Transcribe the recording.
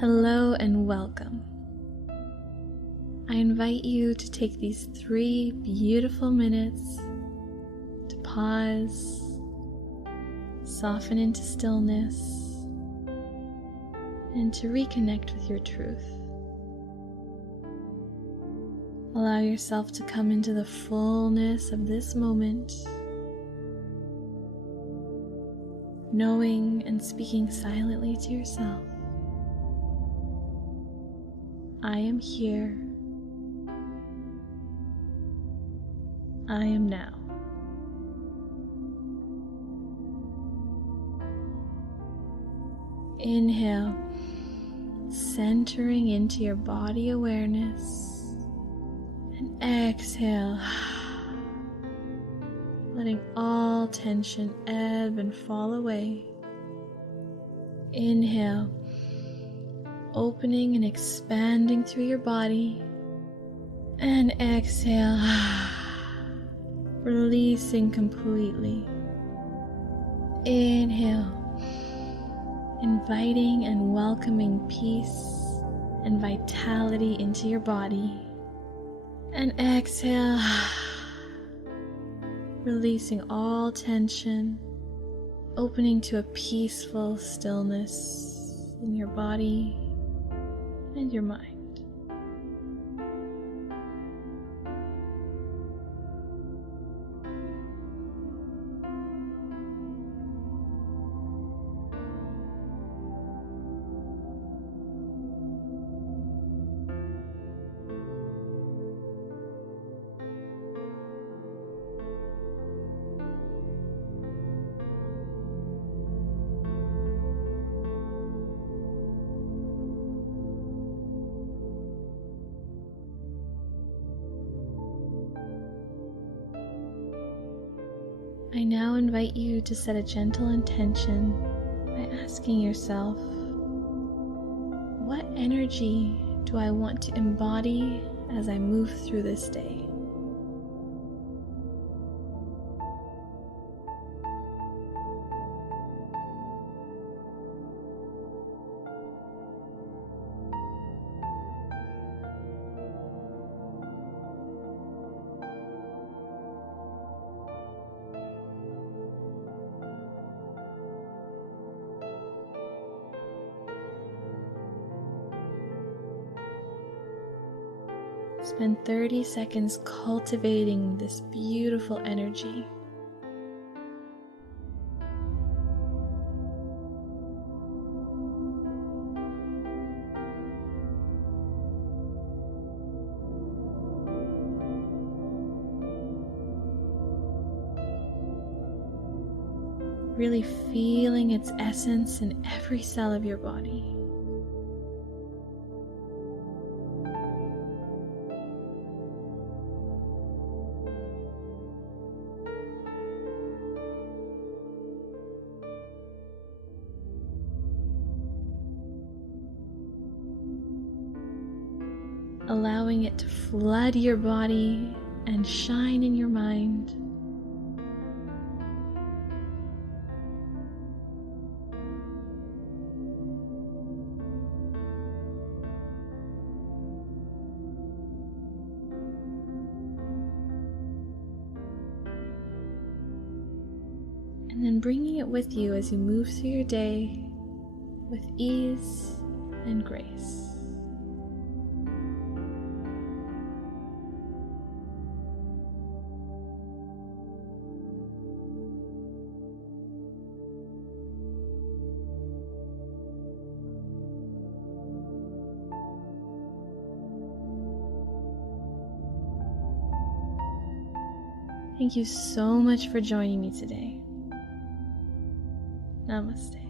Hello and welcome. I invite you to take these 3 beautiful minutes to pause, soften into stillness, and to reconnect with your truth. Allow yourself to come into the fullness of this moment, knowing and speaking silently to yourself. I am here. I am now. Inhale, centering into your body awareness, and exhale, letting all tension ebb and fall away. Inhale, opening and expanding through your body, and exhale, releasing completely. Inhale, inviting and welcoming peace and vitality into your body, and exhale, releasing all tension, opening to a peaceful stillness in your body and your mind. I now invite you to set a gentle intention by asking yourself, what energy do I want to embody as I move through this day? Spend 30 seconds cultivating this beautiful energy. Really feeling its essence in every cell of your body. Allowing it to flood your body and shine in your mind. And then bringing it with you as you move through your day with ease and grace. Thank you so much for joining me today. Namaste.